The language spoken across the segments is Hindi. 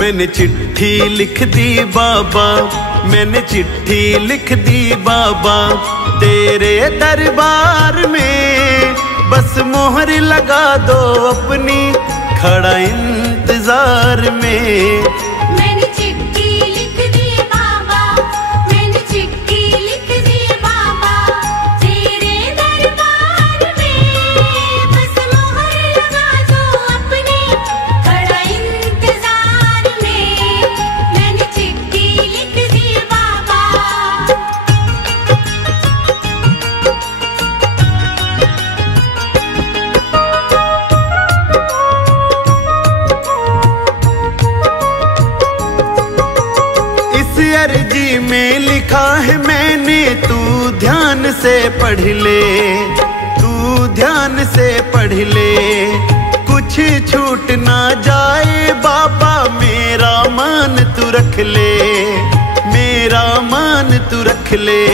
मैंने चिट्ठी लिख दी बाबा, मैंने चिट्ठी लिख दी बाबा तेरे दरबार में। बस मोहर लगा दो अपनी, खड़ा इंतजार में। मैंने चिट्ठी लिख दी बाबा, मैंने चिट्ठी लिख दी बाबा तेरे दरबार में। बस मोहर लगा दो अपनी, खड़ा इंतजार में। मैंने चिट्ठी लिख दी बाबा। अर्जी में लिखा है मैंने, तू ध्यान से पढ़ ले, तू ध्यान से पढ़ ले। कुछ छूट ना जाए बाबा, मेरा मान तू रख ले, मेरा मान तू रख ले।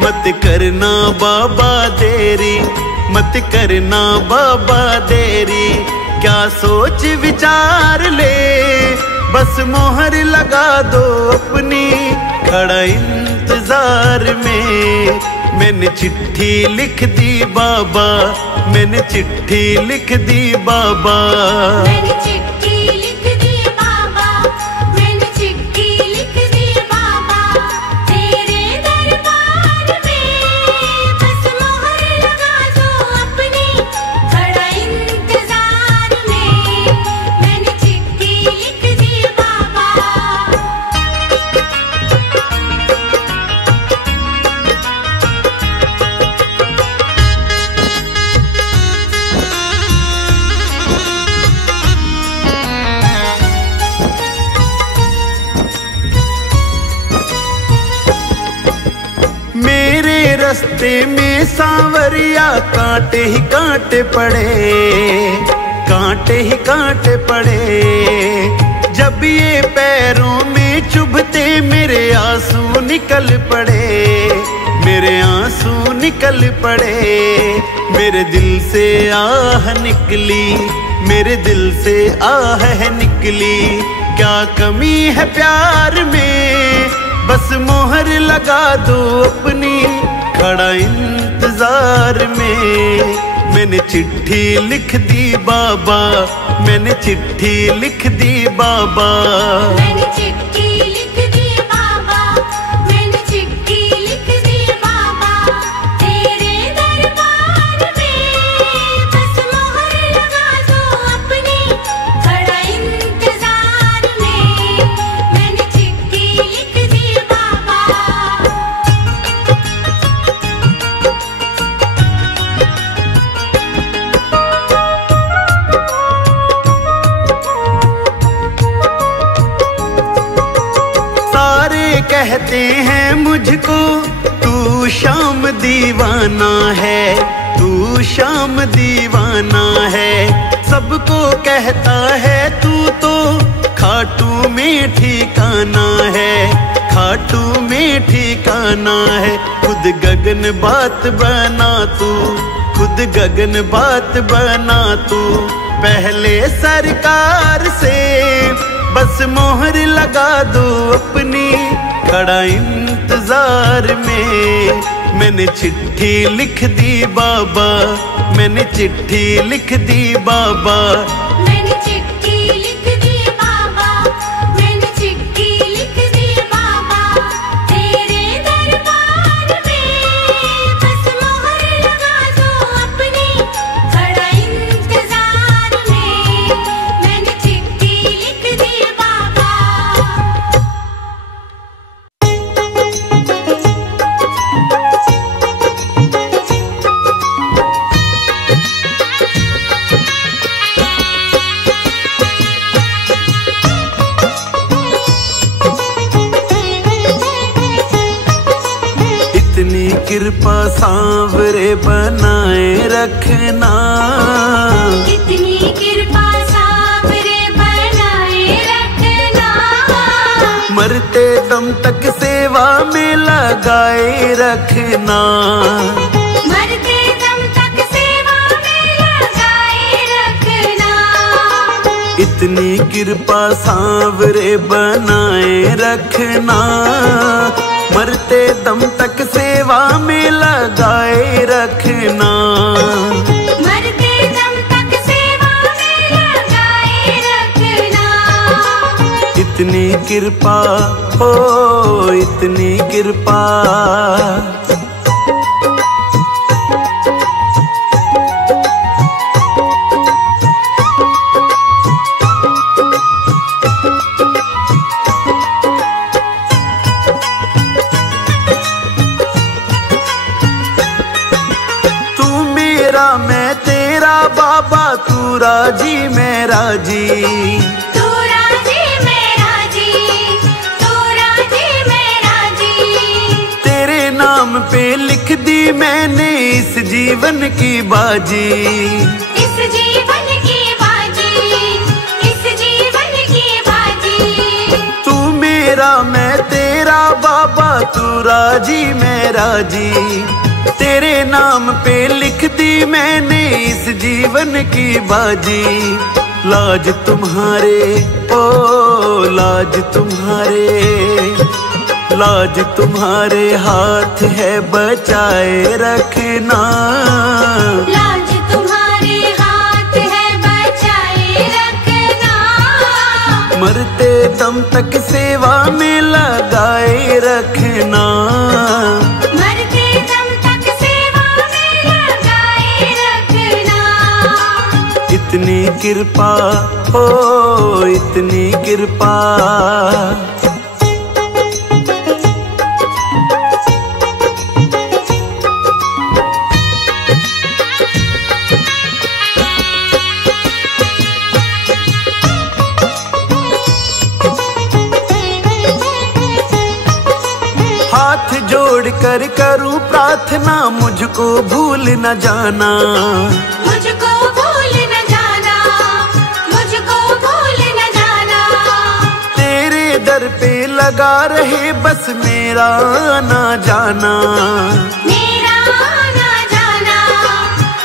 मत करना बाबा देरी, मत करना बाबा देरी। क्या सोच विचार ले, बस मोहर लगा दो अपनी, खड़ा इंतजार में। मैंने चिट्ठी लिख दी बाबा, मैंने चिट्ठी लिख दी बाबा। मैंने चिट्ठी लिख दी बाबा, मैंने चिट्ठी लिख दी बाबा तेरे दरबार में। बस मोहर लगा दो अपनी, खड़ा इंतजार में। मैंने चिट्ठी लिख दी बाबा। मेरे रास्ते में सांवरिया कांटे ही कांटे पड़े, कांटे ही कांटे पड़े। जब ये पैरों में चुभते मेरे आंसू निकल पड़े, मेरे आंसू निकल पड़े। मेरे दिल से आह निकली, मेरे दिल से आह है निकली। क्या कमी है प्यार में, बस मोहर लगा दो अपनी, खड़ा इंतजार में। मैंने चिट्ठी लिख दी बाबा, मैंने चिट्ठी लिख दी बाबा। मैंने चिट्ठी लिख दी बाबा, मैंने चिट्ठी लिख दी बाबा तेरे दरबार में। बस मोहर लगा दो अपनी, खड़ा इंतजार में। मैंने चिट्ठी लिख दी बाबा। कहते हैं मुझको तू शाम दीवाना है, तू शाम दीवाना है। सबको कहता है तू तो खाटू में ठिकाना है, खाटू में ठिकाना है। खुद गगन बात बना तू, खुद गगन बात बना तू। पहले सरकार से बस मोहर लगा दो अपनी, खड़ा इंतजार में। मैंने चिट्ठी लिख दी बाबा, मैंने चिट्ठी लिख दी बाबा। मैंने चिट्ठी लिख दी बाबा, मैंने चिट्ठी लिख दी बाबा तेरे दरबार में। बस मोहर लगा दो अपनी, खड़ा इंतजार में। मैंने चिट्ठी लिख दी बाबा। कृपा सांवरे बनाए रखना, कितनी कृपा सांवरे बनाए रखना। मरते दम तक सेवा में लगाए रखना, मरते दम तक सेवा में लगाए रखना। इतनी कृपा सांवरे बनाए रखना, मरते दम तक सेवा में लगाए रखना। मरते दम तक सेवा में लगाए रखना। इतनी कृपा हो इतनी कृपा। मैं तेरा बाबा, तू राजी मैं राजी। तू राजी मैं राजी, तू राजी मैं राजी। तेरे नाम पे लिख दी मैंने इस जीवन की बाजी। इस जीवन की बाजी, इस जीवन की बाजी। तू मेरा मैं तेरा बाबा, तू राजी मैं राजी। तेरे नाम पे लिख दी मैंने इस जीवन की बाजी। लाज तुम्हारे ओ लाज तुम्हारे, लाज तुम्हारे हाथ है बचाए रखना। लाज तुम्हारे हाथ है बचाए रखना। मरते दम तक सेवा में लगाए रखना। इतनी कृपा हो इतनी कृपा। हाथ जोड़ कर करूं प्रार्थना, मुझको भूल न जाना। मुझको भूल न जाना, मुझको भूल न जाना। तेरे दर पे लगा रहे बस मेरा ना जाना। मेरा ना जाना,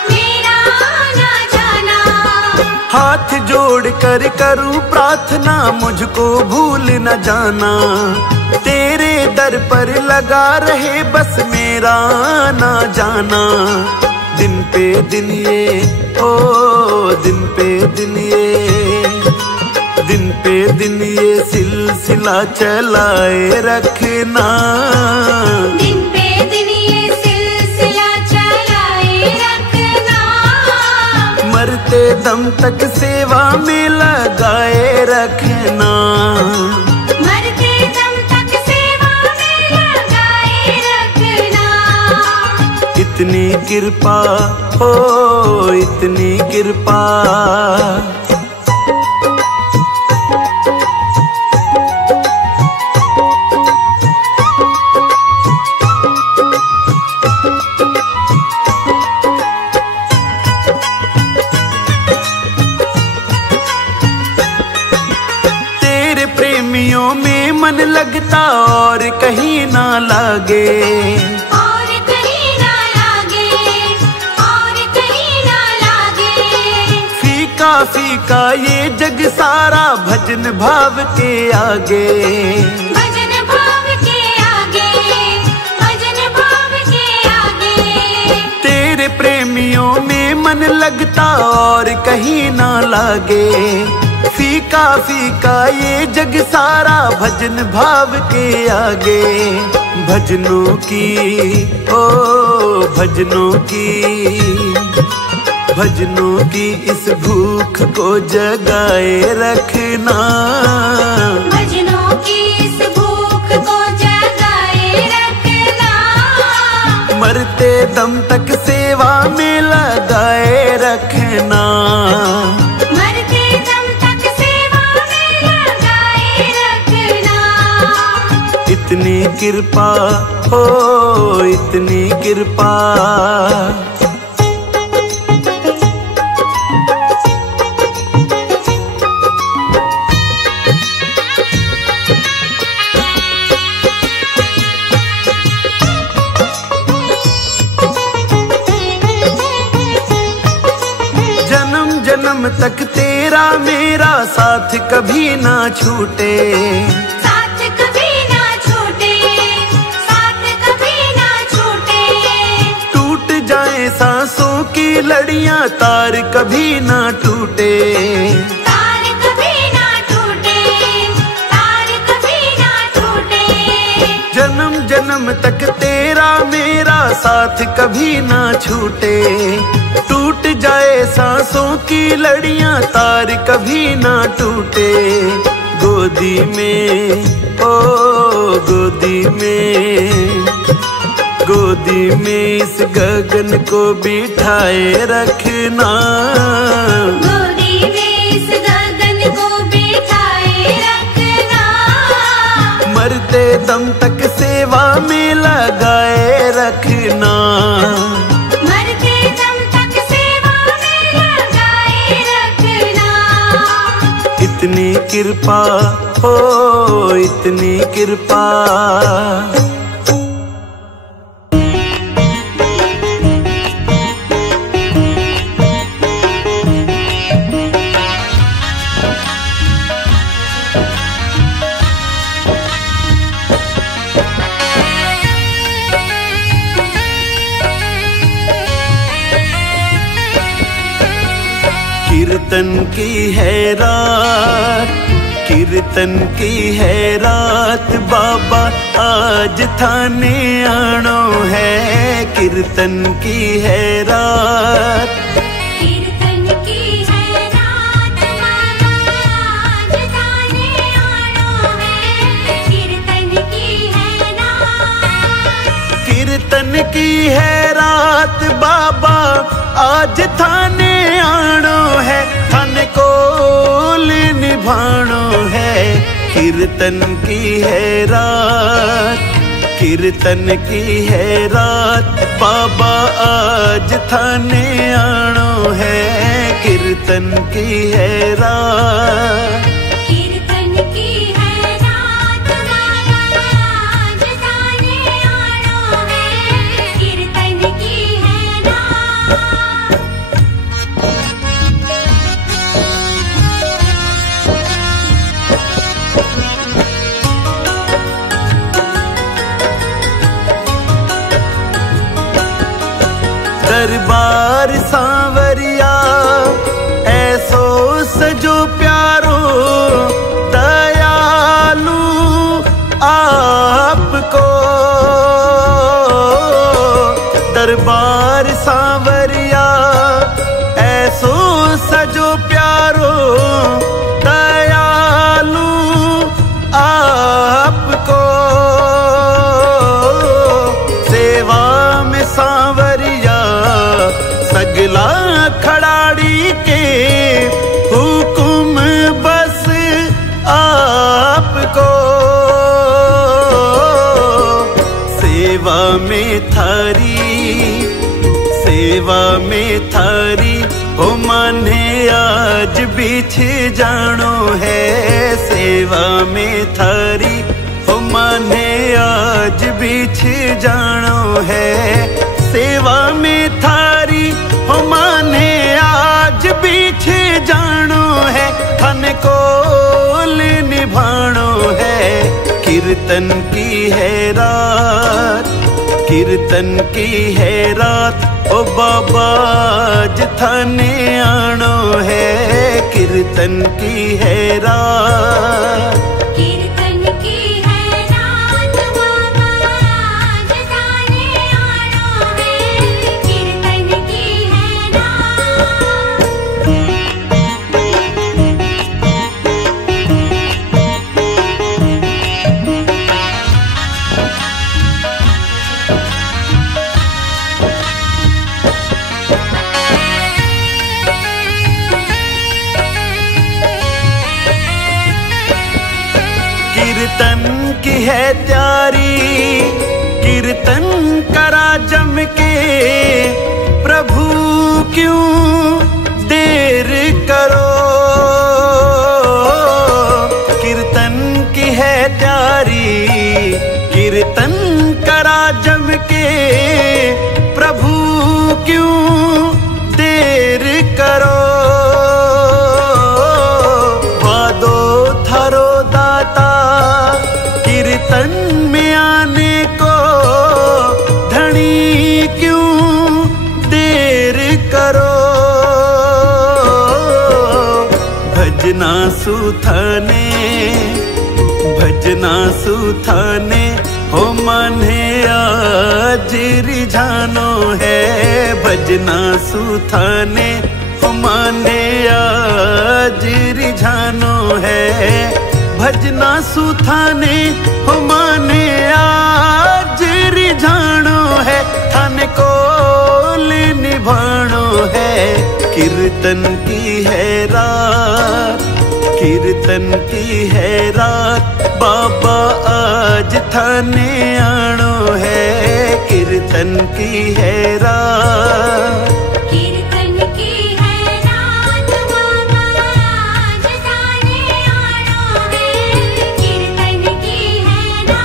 मेरा ना जाना। हाथ जोड़ कर करूं प्रार्थना, मुझको भूल न जाना। तेरे दर पर लगा रहे बस मेरा ना जाना। दिन पे दिन ये ओ दिन पे दिन ये, दिन पे दिन ये सिलसिला चलाए रखना। दिन पे दिन ये सिलसिला चलाए रखना। मरते दम तक सेवा में लगाए रखना। मरते दम तक सेवा में लगाए रखना। इतनी कृपा हो इतनी कृपा। तेरे प्रेमियों में मन लगता और कहीं ना लागे। और कहीं ना लागे, और कहीं ना लागे। फीका फीका ये जग सारा भजन भाव के आगे। भजन भाव के आगे, भजन भाव के आगे। तेरे प्रेमियों में मन लगता और कहीं ना लागे। फीका फीका ये जग सारा भजन भाव के आगे। भजनों की ओ भजनों की, भजनों की इस भूख को जगाए रखना। भजनों की इस भूख को जगाए रखना। मरते दम तक सेवा में लगाए रखना। मरते दम तक सेवा में लगाए रखना। इतनी कृपा हो इतनी कृपा। जन्म तक तेरा मेरा साथ कभी ना छूटे, साथ कभी ना छूटे, साथ कभी ना छूटे। टूट जाए सांसों की लड़ियां तार कभी ना टूटे, तार कभी ना टूटे, तार कभी ना टूटे। जन्म जन्म तक तेरा मेरा साथ कभी ना छूटे, टूट जाए सांसों की लड़ियां तार कभी ना टूटे। गोदी में ओ गोदी में, गोदी में इस गगन को बिठाए रखना, गोदी में इस गगन को बिठाए रखना। मरते दम तक सेवा में लगाए रखना, मरते दम तक सेवा में लगाए रखना। इतनी कृपा हो इतनी कृपा। कीर्तन की है रात, कीर्तन की है रात, बाबा आज थाने आनो है। कीर्तन की है रात, कीर्तन की है रात, बाबा आज थाने आनो है। कीर्तन की है रात, कीर्तन की है रात, बाबा आज थाने आनो है। थाने कोल निभानो है। कीर्तन की है रात, कीर्तन की है रात, बाबा आज थाने आनो है। कीर्तन की है रात, कीर्तन की है रात, बाबा आज थाने आनो है। कीर्तन की है रात। दरबार सांवरिया ऐसो सजो प्यारो, दयालु आपको। दरबार सांवरिया ऐसो सजो प्यारो, दयालु आपको। सेवा में सांवरिया सगला खड़ाड़ी के, हुकुम बस आपको। सेवा में थारी, सेवा में थारी, ओ माने आज बिछ जानो है। सेवा में थारी, ओ माने आज बिछ जानो है। सेवा में थारी, ओ माने आज बिछ जानो है। खन कोल निभानो है। कीर्तन की है रात, कीर्तन की है रात, ओ बाबा आज थाने आनो है। कीर्तन की है रात, कीर्तन की है रात, बाबा आज थाने आनो है। कीर्तन की है रात। कीर्तन की है त्यारी, कीर्तन करा जम के। प्रभु क्यों देर करो, कीर्तन की है त्यारी, कीर्तन करा जम के। प्रभु क्यों देर करो। भजना सुथाने, भजना सुथाने हो माने आज रिझानो है। भजना सुथाने हो माने आज रिझानो है। भजना सुथाने हो माने आज रिझानो है। थाने को निभानो है। कीर्तन की है रात, कीर्तन की है रात, बाबा आज थाने आनो है। कीर्तन की है रात, कीर्तन की है रात, बाबा आज थाने आनो है। कीर्तन की है रात।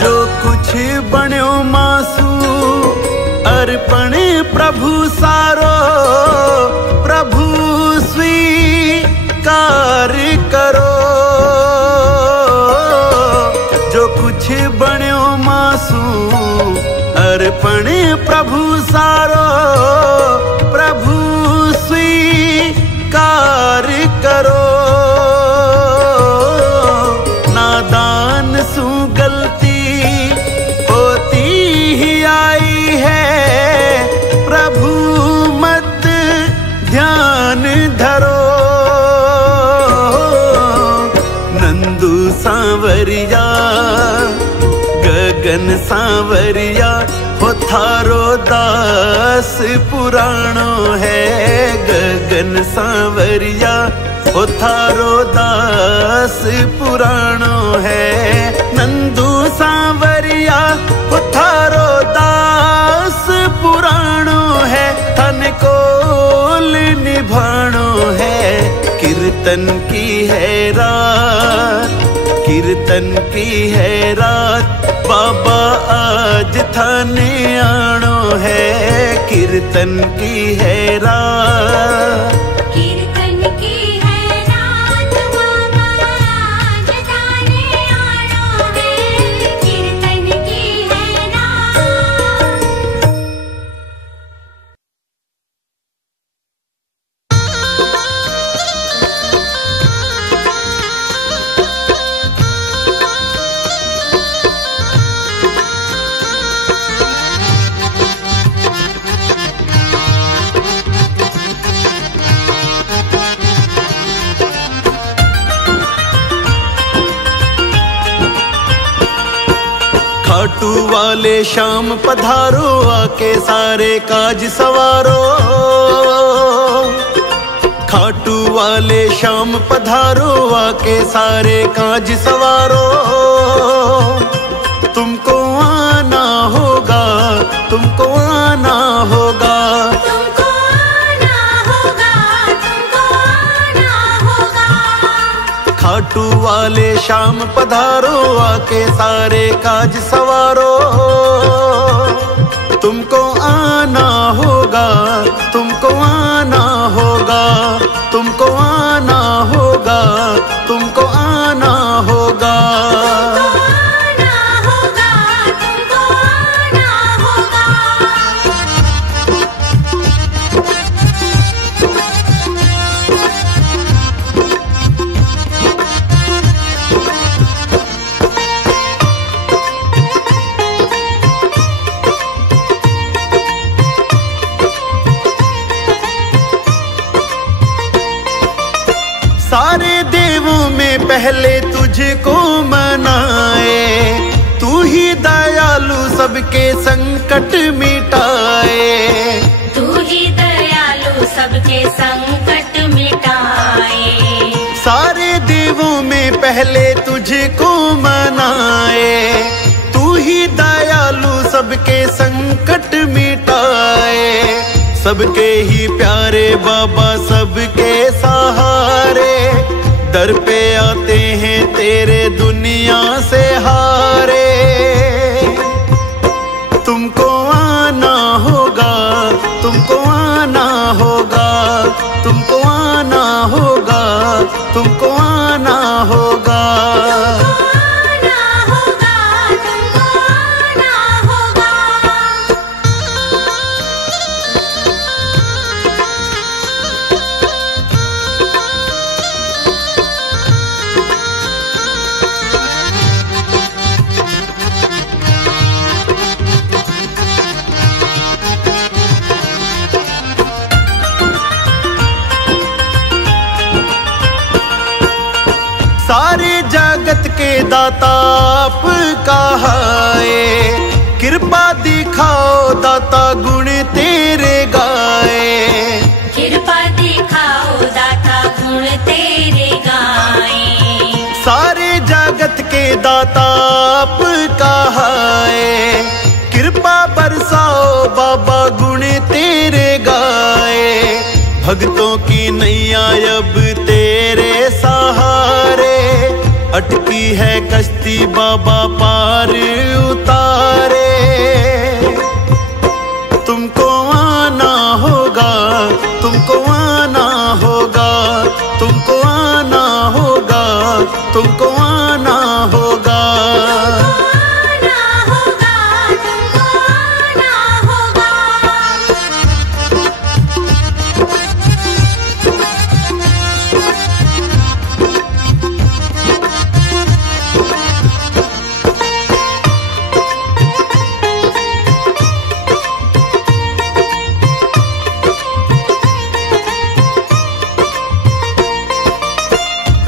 जो कुछ बण्यो मासू अर्पण प्रभु सारो, प्रभु स्वीकार करो। जो कुछ बण्यो मासू अर्पण प्रभु सारो, प्रभु स्वीकार करो। नादान सु गलती होती ही आई है, प्रभु मत ध्यान धरो। नंदू सांवरिया गगन सांवरिया हो थारो दास पुराणो है। गगन सांवरिया हो थारो दास पुराणो है। नंदू सांवरिया हो थारो दास पुराणो है। थन कोल निभाणो है। कीर्तन की है रात, कीर्तन की है रात, बाबा आज थाने आनो है। कीर्तन की है रात, कीर्तन की है रात, बाबा आज थाने आनो है। कीर्तन की है रात। खाटू वाले शाम पधारो, आके सारे काज सवारो। खाटू वाले शाम पधारो, आके सारे काज सवारो। तुमको आना होगा, तुमको आना होगा, तुमको आना होगा, तुमको आना होगा। खाटू वाले शाम पधारो, आके सारे काज सवारो। तुमको आना होगा, तुमको आना होगा, तुमको आना होगा, तुमको आना होगा। तुमको आना होगा, तुमको आना होगा। सारे देवों में पहले तुझको मनाए, तू ही दयालु सबके संकट मिटाए। तू ही दयालु सबके संकट मिटाए। सारे देवों में पहले तुझको मनाए, तू ही दयालु सबके संकट मिटाए। सबके ही प्यारे बाबा, सबके सहारे, दर पे आते हैं तेरे दुनिया से हारे। तुमको आना होगा, तुमको आना होगा, तुमको आना होगा, तुमको आना होगा। आना होगा, तुमको आना होगा। सारे जगत के दाता आप कहाए, कृपा दिखाओ दाता गुण तेरे गाए। कृपा दिखाओ दाता गुण तेरे गाए। सारे जगत के दाता आप कहाए, कृपा बरसाओ बाबा गुण तेरे गाए। भक्तों की नैया अब तेरे सहारे, अटकी है कश्ती बाबा पार उतारे। तुमको आना होगा, तुमको आना होगा, तुमको आना होगा, तुमको आना होगा। आना होगा, तुमको आना होगा।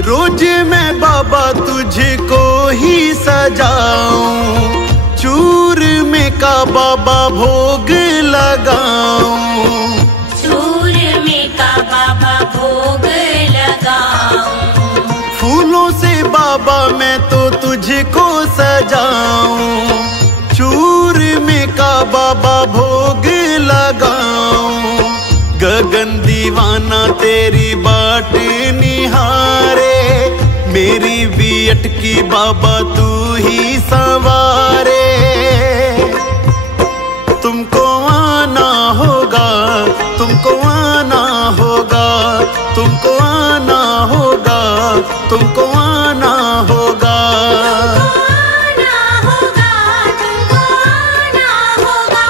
रोज मैं बाबा तुझको ही सजाऊं, चूरमे का बाबा भोग लगाऊं। चूरमे का बाबा भोग लगाऊं। फूलों से बाबा मैं तो तुझको सजाऊं, चूरमे का बाबा भोग लगाऊं। गगन दीवाना तेरी बाट निहारे, मेरी भी अटकी बाबा तू ही संवारे। तुमको आना होगा, तुमको आना होगा, तुमको आना होगा, तुमको आना होगा। आना होगा, तुमको आना होगा।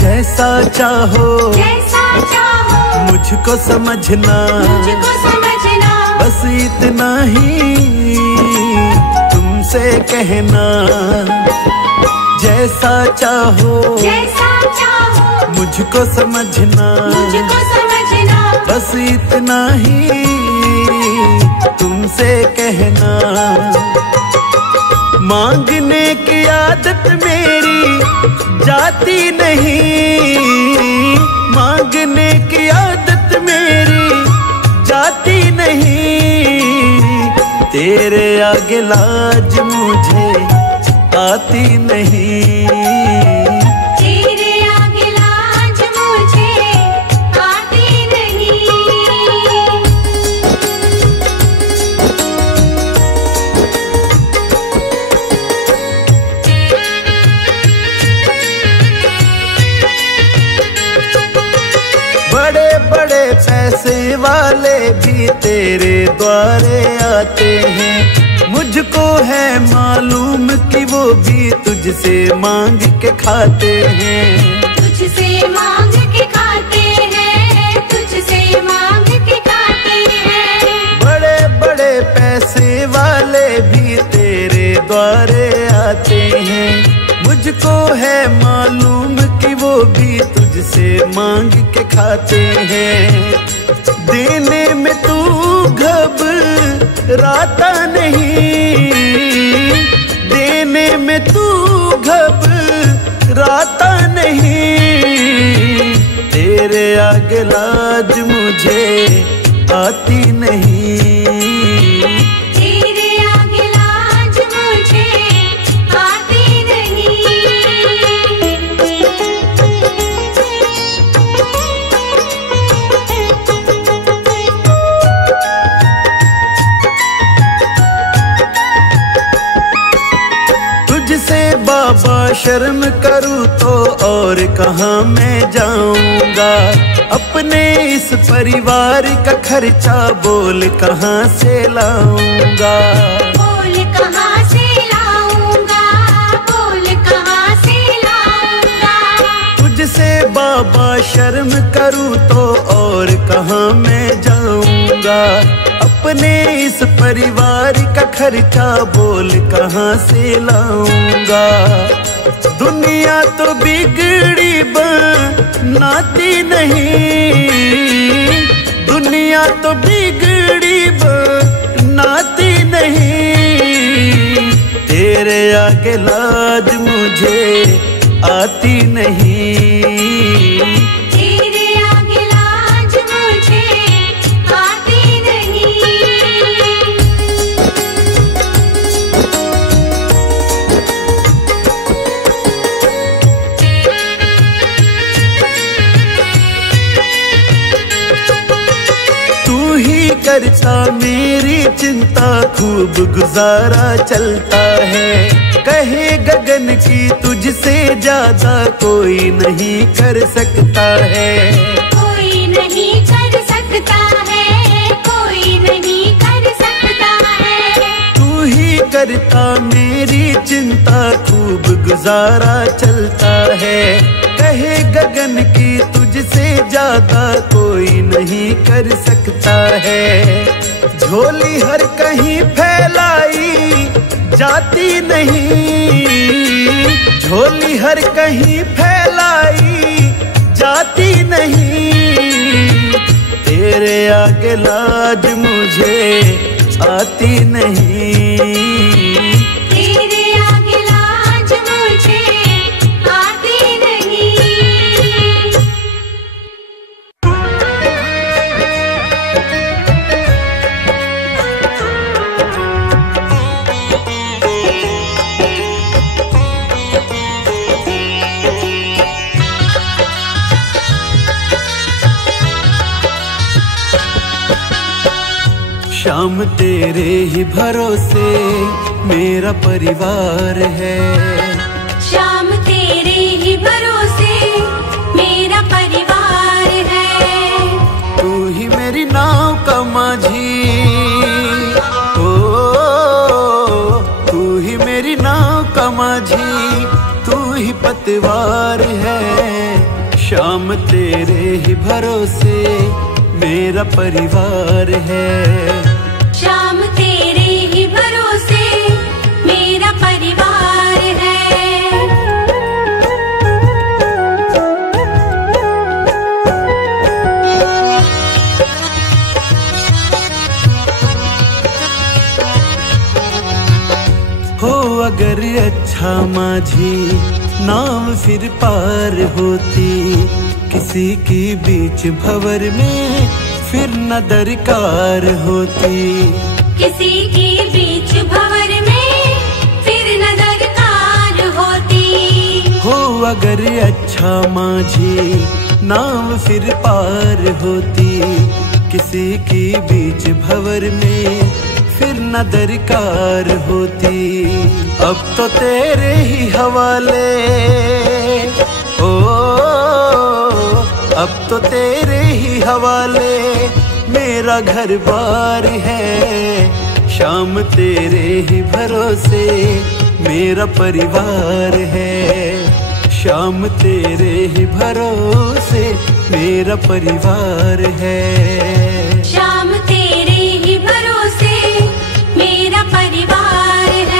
जैसा चाहो जैसा चाहो मुझको समझना, मुझको समझना। बस इतना ही तुमसे कहना। जैसा चाहो जैसा चाहो मुझको समझना, मुझको समझना। बस इतना ही तुमसे कहना। मांगने की आदत मेरी जाती नहीं, मांगने की आदत मेरी जाती नहीं। तेरे आगे लाज मुझे आती नहीं। तेरे आगे लाज मुझे आती नहीं। बड़े बड़े पैसे वाले भी तेरे द्वारे आते हैं, मुझको है मालूम कि वो भी तुझसे मांग के खाते हैं। तुझसे मांग के खाते हैं, तुझसे मांग के खाते हैं। बड़े बड़े पैसे वाले भी तेरे द्वारे आते हैं, मुझको है मालूम कि वो भी तुझसे मांग के खाते हैं। देने में तू घबराता नहीं, देने में तू घबराता नहीं। तेरे आगे लाज मुझे आती नहीं। तेरे आगे लाज मुझे आती नहीं। बाबा शर्म करूँ तो और कहाँ मैं जाऊंगा। अपने इस परिवार का खर्चा बोल कहाँ से लाऊंगा। बोल कहाँ से लाऊंगा, बोल कहाँ से लाऊंगा। तुझसे बाबा शर्म करूँ तो और कहाँ मैं जाऊंगा। अपने इस परिवार का खर्चा बोल कहाँ से लाऊंगा। दुनिया तो बिगड़ी बनाती नहीं, दुनिया तो बिगड़ी बनाती नहीं। तेरे आगे लाज मुझे आती नहीं। तेरे आगे लाज मुझे आती नहीं। तू ही करता मेरी चिंता, खूब गुजारा चलता है। कहे गगन की तुझसे ज्यादा कोई नहीं कर सकता है। कोई नहीं कर सकता है, कोई नहीं कर सकता है। तू ही करता मेरी चिंता, खूब गुजारा चलता है। कहे गगन की तुझसे ज्यादा कोई नहीं कर सकता है। झोली हर कहीं फैलाई जाती नहीं, झोली हर कहीं फैलाई जाती नहीं। तेरे आगे लाज मुझे आती नहीं। तेरे आगे लाज मुझे आती नहीं। शाम तेरे ही भरोसे मेरा परिवार है। शाम तेरे ही भरोसे मेरा परिवार है। तू ही मेरी नाव का माझी, ओ तू ही मेरी नाव का माझी, तू ही पतवार है। शाम तेरे ही भरोसे मेरा परिवार है। शाम तेरे ही भरोसे मेरा परिवार है। हो अगर अच्छा माझी नाव फिर पार होती, किसी की बीच भंवर में फिर न दरकार होती। किसी की बीच भंवर में फिर न दरकार होती। हो अगर अच्छा माझी नाव फिर पार होती, किसी की बीच भंवर में फिर न दरकार होती। अब तो तेरे ही हवाले, ओ अब तो तेरे ही हवाले मेरा घर बार है। शाम तेरे ही भरोसे मेरा परिवार है। शाम तेरे ही भरोसे मेरा परिवार है। शाम तेरे ही भरोसे मेरा परिवार है।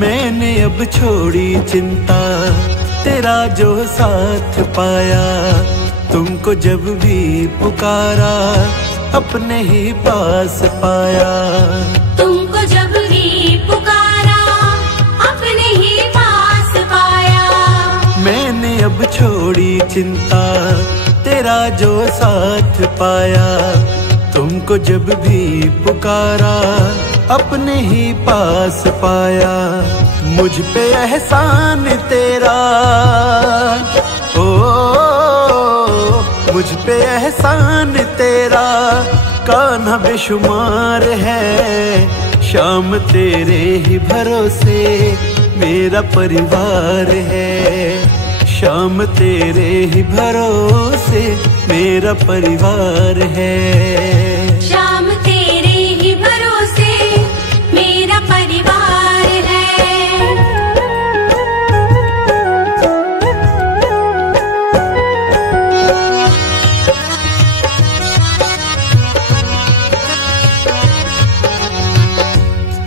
मैंने अब छोड़ी चिंता, तेरा जो साथ पाया। तुमको जब भी पुकारा अपने ही पास पाया। तुमको जब भी पुकारा अपने ही पास पाया। मैंने अब छोड़ी चिंता, तेरा जो साथ पाया। तुमको जब भी पुकारा अपने ही पास पाया, मुझ पे एहसान तेरा। ओ मुझ पे एहसान तेरा कान्हा बेशुमार है। शाम तेरे ही भरोसे मेरा परिवार है। शाम तेरे ही भरोसे मेरा परिवार है। शाम तेरे ही भरोसे मेरा परिवार है।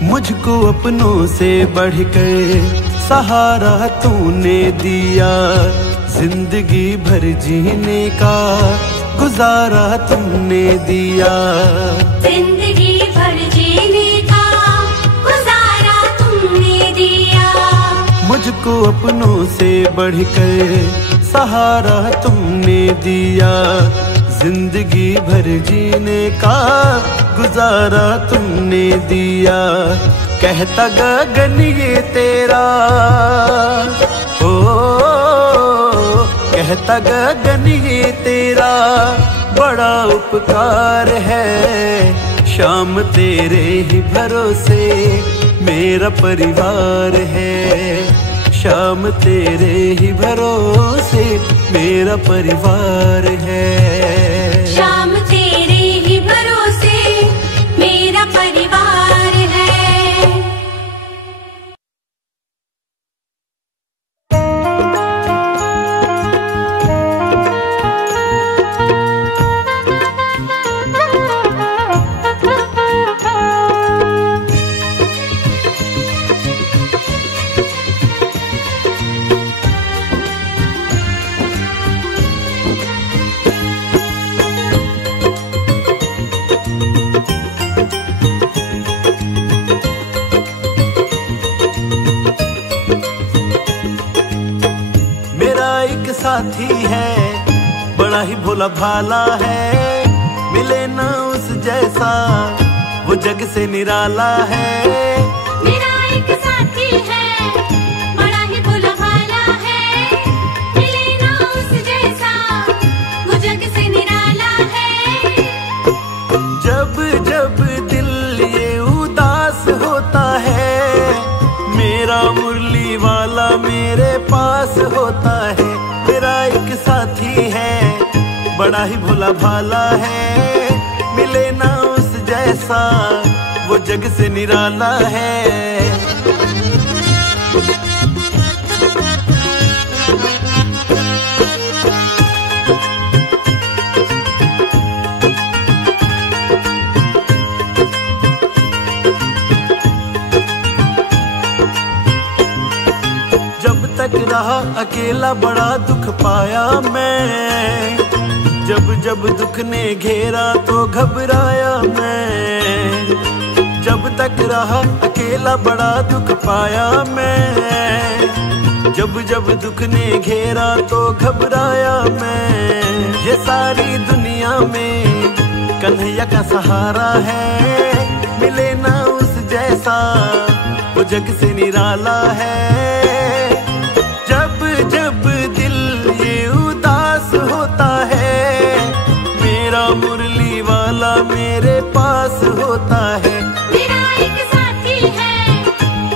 मुझको अपनों से बढ़कर सहारा तूने दिया। जिंदगी भर जीने का गुजारा तुमने दिया। जिंदगी भर जीने का गुजारा तुमने दिया। मुझको अपनों से बढ़कर सहारा तुमने दिया। जिंदगी भर जीने का गुजारा तुमने दिया। कहता गगन ये तेरा, ओ कहता गगन ये तेरा बड़ा उपकार है। शाम तेरे ही भरोसे मेरा परिवार है। शाम तेरे ही भरोसे मेरा परिवार है। शाम तेरे ही भरोसे मेरा परिवार है। साथी है बड़ा ही भोला भाला है। मिले ना उस जैसा वो जग से निराला है। मेरा एक साथी है बड़ा ही भोला भाला है। मिले ना उस जैसा वो जग से निराला है। जब जब दिल ये उदास होता है, मेरा मुरली वाला मेरे पास होता है। मेरा एक साथी है बड़ा ही भोला भाला है। मिले ना उस जैसा वो जग से निराला है। जब तक रहा अकेला बड़ा दुख पाया मैं। जब जब दुख ने घेरा तो घबराया मैं। जब तक रहा अकेला बड़ा दुख पाया मैं। जब जब दुख ने घेरा तो घबराया मैं। ये सारी दुनिया में कन्हैया का सहारा है। मिले ना उस जैसा वो जग से निराला है। जब जब दिल ये उदास होता है, मेरा मुरली वाला मेरे पास होता है। मेरा एक साथी है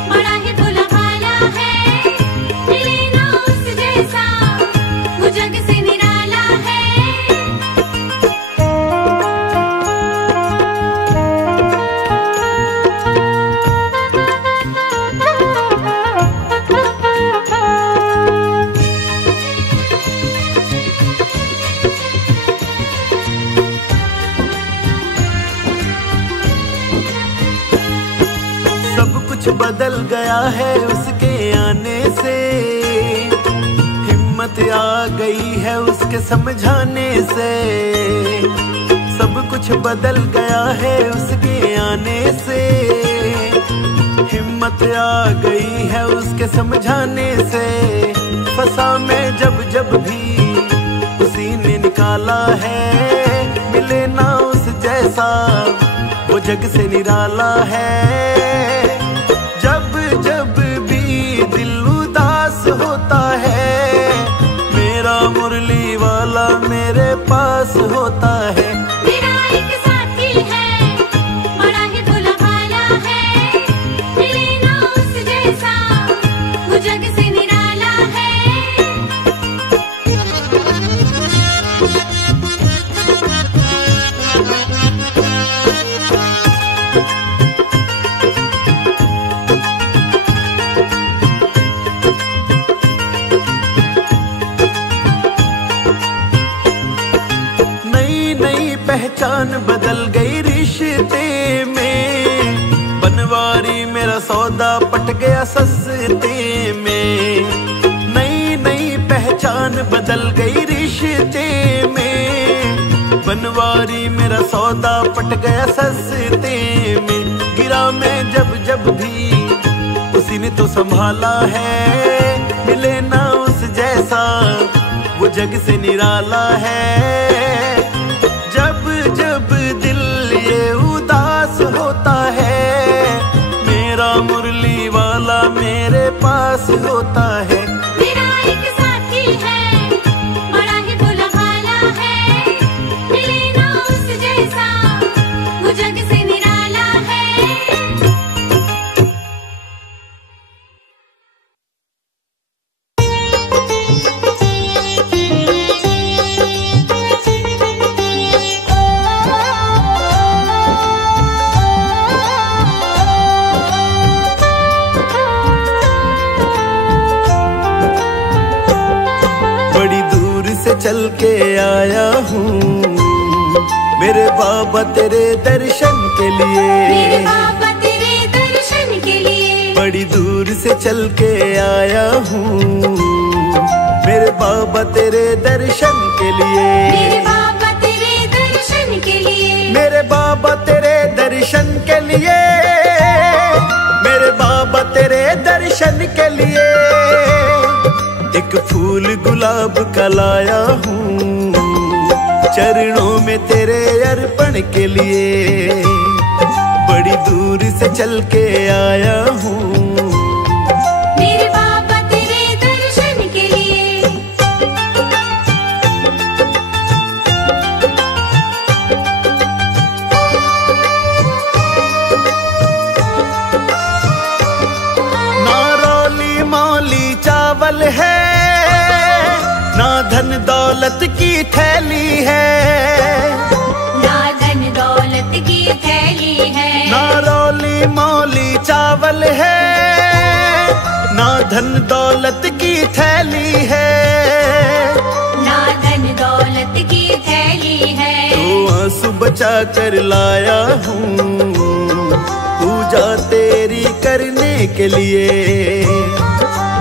बड़ा ही भोला भाला है। मिले ना उस जैसा वो जग से निराला है। बदल गया है उसके आने से। हिम्मत आ गई है उसके समझाने से। सब कुछ बदल गया है उसके आने से। हिम्मत आ गई है उसके समझाने से। फंसा मैं जब जब भी उसी ने निकाला है। मिले ना उस जैसा वो वो जग से निराला है। जब जब भी दिल उदास होता है, मेरा मुरली वाला मेरे पास होता है। मेरा एक साथी है, बड़ा ही भोला भाला है, मिले ना उस जैसा, वो जग से निराला है। पहचान बदल गई रिश्ते में, बनवारी मेरा सौदा पट गया सस्ते में। नई नई पहचान बदल गई रिश्ते में, बनवारी मेरा सौदा पट गया सस्ते में। गिरा मैं जब जब भी उसी ने तो संभाला है, मिले ना उस जैसा, वो जग से निराला है। जब दिल ये उदास होता है, मेरा मुरली वाला मेरे पास होता है। मेरा एक साथी है, बड़ा ही भोला भाला है, मिले ना उस जैसा, वो जग से निराला है। चल के आया हूँ मेरे बाबा तेरे दर्शन के लिए, मेरे बाबा तेरे दर्शन के लिए। बड़ी दूर से चल के आया हूँ मेरे बाबा तेरे दर्शन के लिए, मेरे बाबा तेरे दर्शन के लिए, मेरे बाबा तेरे दर्शन के लिए, मेरे बाबा तेरे दर्शन के लिए। एक फूल गुलाब का लाया हूँ चरणों में तेरे अर्पण के लिए, बड़ी दूर से चल के आया हूँ मेरे बाबा तेरे दर्शन के लिए। ना रोली मौली चावल है, ना धन दौलत की थैली है, ना धन दौलत की थैली है, ना रोली मौली चावल है, ना धन दौलत की थैली है, ना धन दौलत की थैली है। तो आंसू बचा कर लाया हूँ पूजा तेरी करने के लिए,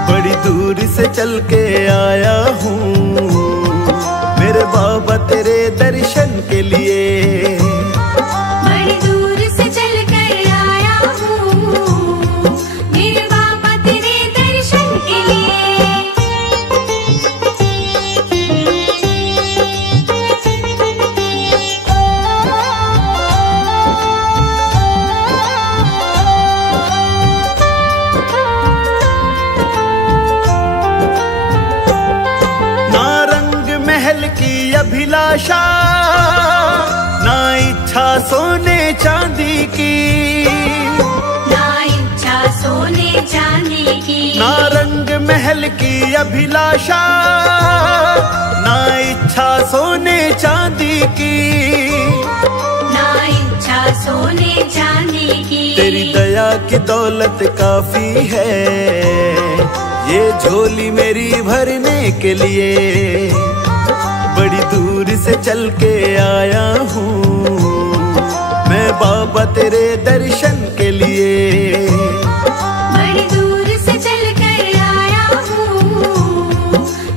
बड़ी दूर से चल के आया हूँ मेरे बाबा तेरे दर्शन के लिए। बड़ी दूर से चल कर आया हूँ मेरे बाबा तेरे दर्शन के लिए। अभिलाषा ना इच्छा सोने चांदी की, ना इच्छा सोने चांदी की, ना रंग महल की अभिलाषा, ना इच्छा सोने चांदी की, ना इच्छा सोने चांदी की। तेरी दया की दौलत काफी है ये झोली मेरी भरने के लिए, बड़ी दूर से चल के आया हूँ मैं बाबा तेरे दर्शन के लिए। बड़ी दूर से चल कर आया हूँ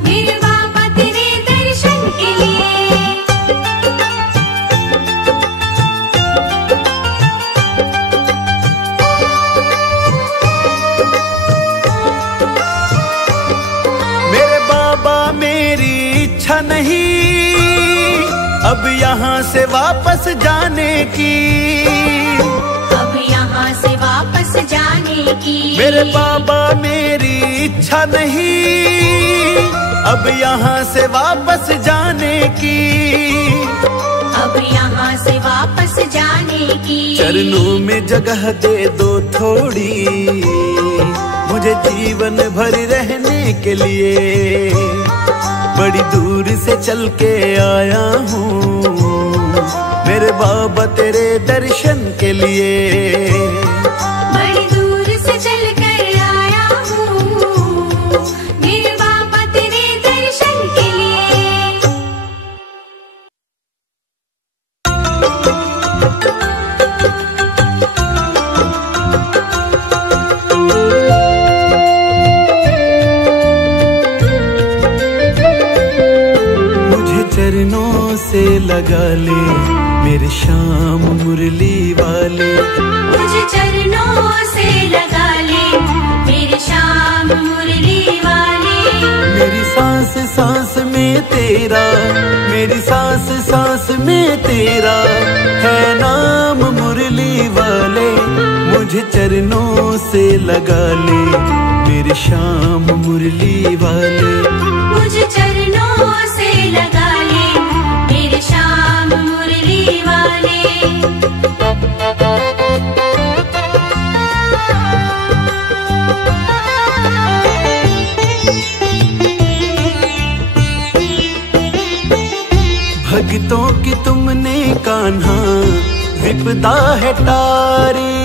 मेरे बाबा तेरे दर्शन के लिए। मेरे बाबा मेरी इच्छा नहीं अब यहाँ से वापस जाने की, अब यहाँ से वापस जाने की मेरे बाबा मेरी इच्छा नहीं, अब यहाँ से वापस जाने की, अब यहाँ से वापस जाने की। चरणों में जगह दे दो थोड़ी, मुझे जीवन भर रहने के लिए, बड़ी दूर से चल के आया हूँ मेरे बाबा तेरे दर्शन के लिए। बड़ी दूर से चल कर आया हूँ मेरे बाबा तेरे दर्शन के लिए। मुझे चरणों से लगा ले मेरे श्याम मुरली वाले, मुझे चरणों से लगा ले मेरे श्याम मुरली वाले। मेरी सांस सांस में तेरा, मेरी सांस सांस में तेरा है नाम मुरली वाले। मुझे चरणों से लगा ले मेरे श्याम मुरली वाले, मुझे चरणों से लगा ले मेरे श्याम मुरली वाले। भक्तों की तुमने कान्हा विपदा है टारी,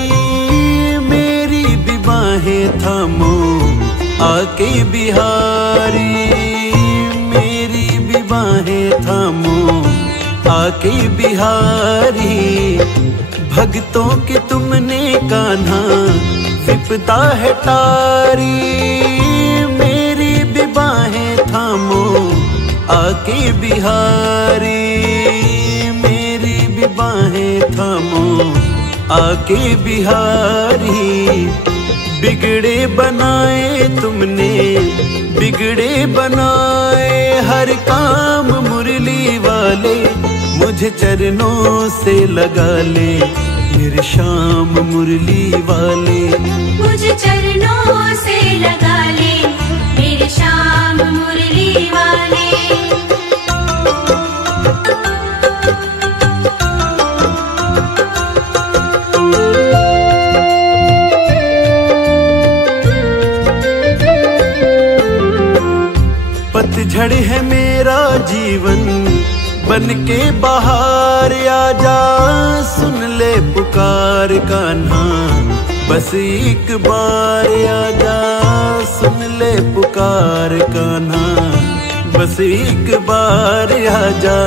मेरी भी बाहें थामो आके बिहारी, मेरी भी बाहें थामो आके बिहारी। भक्तों की तुमने कान्हा विपदा है टारी, मेरी भी बाहें थामो आके बिहारी, मेरी भी बाहें थामो आके बिहारी। बिगड़े बनाए तुमने, बिगड़े बनाए हर काम मुरली वाले। मुझे चरणों से लगा ले मेरे श्याम मुरली वाले, मुझे चरणों से लगा ले मेरे श्याम मुरली वाले। पतझड़ है मेरा जीवन बन के बाहर आजा, सुन ले पुकार कान्हा बस एक बार आजा, सुन ले पुकार कान्हा बस एक बार आजा।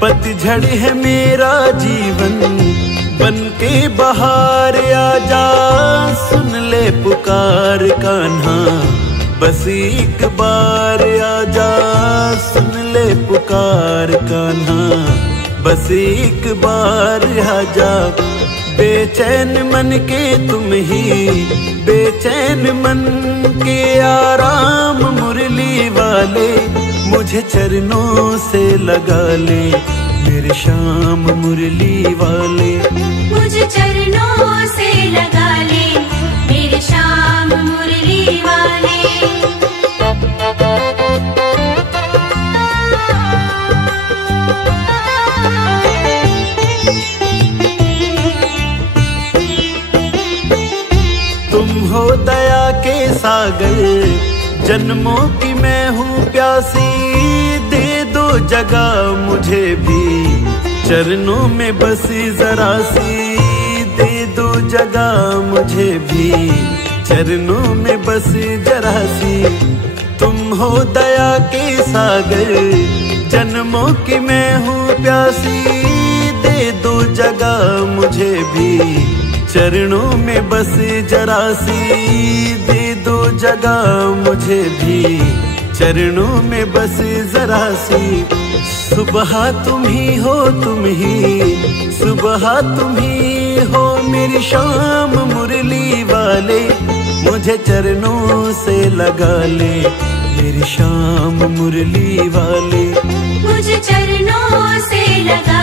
पतझड़ है मेरा जीवन बन के बाहर आजा, सुन ले पुकार कान्हा बस एक बार आजा, सुन ले पुकार कान्हा बस एक बार आजा। बेचैन मन के तुम ही, बेचैन मन के आराम मुरली वाले। मुझे चरणों से लगा ले मेरे श्याम मुरली वाले, मुझे चरणों से लगा ले मेरे श्याम मुरली वाले। तुम हो दया के सागर, जन्मों की मैं हूँ प्यासी, दे दो जगह मुझे भी चरणों में बसी जरा सी, दे दो जगह मुझे भी चरणों में बस जरा सी। तुम हो दया के सागर, जन्मों की मैं हूँ प्यासी, दे दो जगह मुझे भी चरणों में बस जरा सी, दे दो जगह मुझे भी चरणों में बस जरा सी। सुबह तुम ही हो, तुम ही सुबह तुम ही हो मेरी शाम मुरली वाले। मुझे चरणों से लगा ले मेरी शाम मुरली वाले, मुझे चरणों से लगा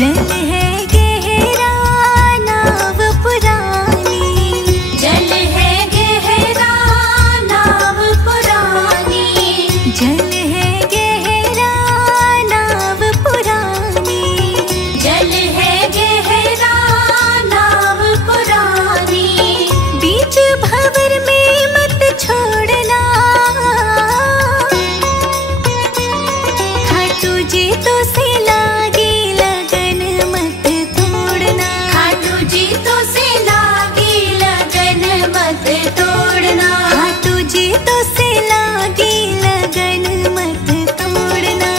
जल है गहरा नाव पुरानी, जल है गहरा नाव पुरानी, जल है गहरा नाव पुरानी, जल है गहरा नाव पुरानी। बीच भंवर में मत छोड़ना, खाटू जी तो से लागी लगन मत तोड़ना, खाटू जी तो से लागी लगन मत तोड़ना, खाटू जी तो से लागी लगन मत तोड़ना।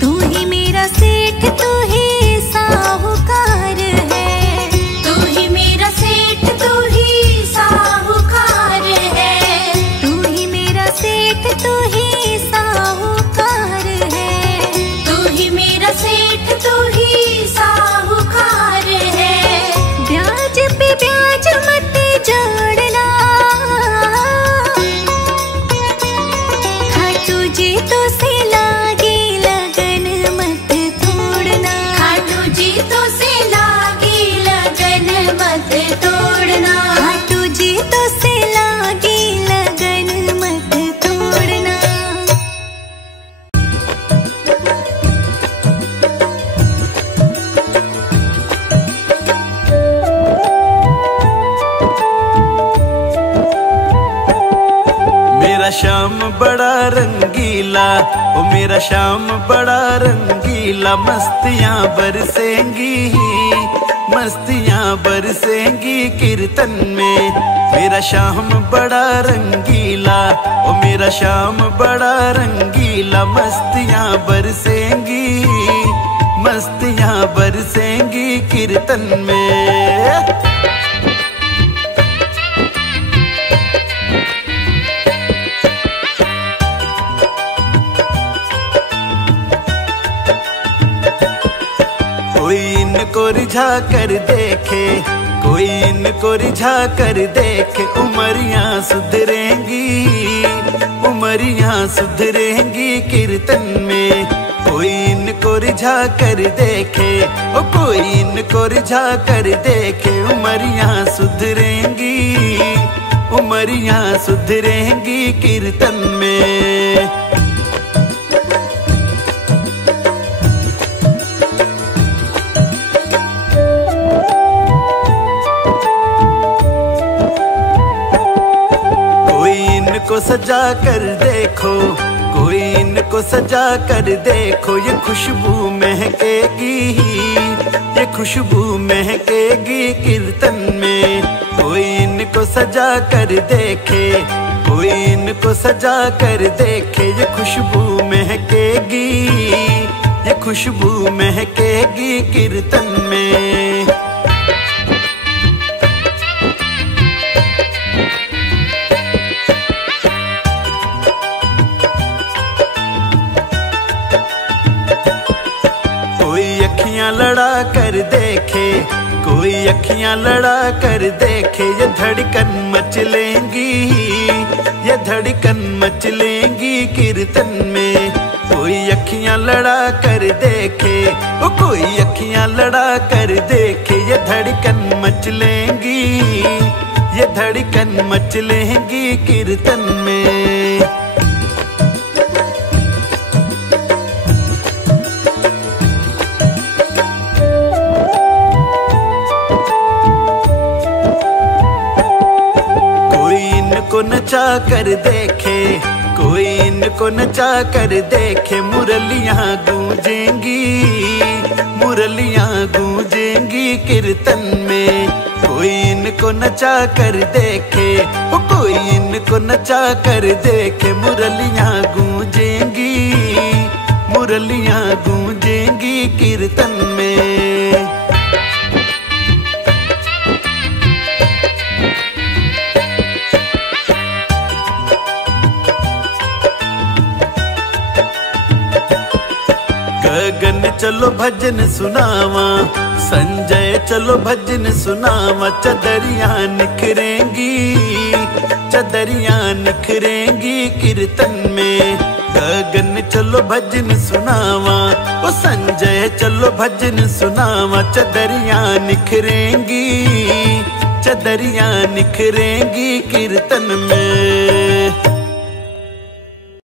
तू ही मेरा सेठ, तू ही साहूकार है, तू ही मेरा सेठ, तू ही साहूकार है, तू ही मेरा सेठ, तू ही साहूकार है, तू ही मेरा सेठ, तू ही साहूकार है। ब्याज पे ब्याज मत जोड़ना, खाटू जी तो से लागी लगन मत तोड़ना, खाटू जी तो से लागी लगन मत तोड़ना, खाटू जी तो से लागी लगन मत तोड़ना। मेरा श्याम बड़ा रंगीला, ओ मेरा श्याम बड़ा रंगीला, मस्तियां बरसेंगी, मस्तियां बरसेंगी कीर्तन में। मेरा श्याम बड़ा रंगीला, ओ मेरा श्याम बड़ा रंगीला, मस्तियां बरसेंगी, मस्तियां बरसेंगी कीर्तन में। कोई इनको रिझा कर देखे, कोई इनको रिझा कर देखे, उमरियां सुधरेंगी, उमरियां सुधरेंगी कीर्तन में। कोई इनको रिझा कर देखे, ओ कोई इनको रिझा कर देखे, उमरियां सुधरेंगी, उमरियां सुधरेंगी कीर्तन में। इनको सजा कर देखो, कोई इनको सजा कर देखो, ये खुशबू महकेगी, ये खुशबू महकेगी कीर्तन में। कोई इनको सजा कर देखे, कोई इनको सजा कर देखे, ये खुशबू महकेगी, ये खुशबू महकेगी कीर्तन में। लड़ा कर देखे, कोई अखियां लड़ा कर देखे, ये धड़कन मचलेंगी, ये धड़कन मचलेंगी कीर्तन में। कोई अखियां लड़ा कर देखे, ओ कोई अखियां लड़ा कर देखे, ये धड़कन मचलेंगी, ये धड़कन मचलेंगी कीर्तन में। इनको नचा कर देखे, कोई इनको नचा कर देखे, मुरलियां गूंजेंगी, मुरलियां गूंजेंगी कीर्तन में। कोई इनको नचा कर देखे, ओ कोई इनको नचा कर देखे, मुरलियां गूंजेंगी, मुरलियां गूंजेंगी कीर्तन में। गगन चलो भजन सुनावा, संजय चलो भजन सुनावा। चदरियां निखरेंगी, चदरियां निखरेंगी कीर्तन में। गगन चलो भजन सुनावा, ओ संजय चलो भजन सुनावा। चदरियां निखरेंगी, चदरियां निखरेंगी कीर्तन में।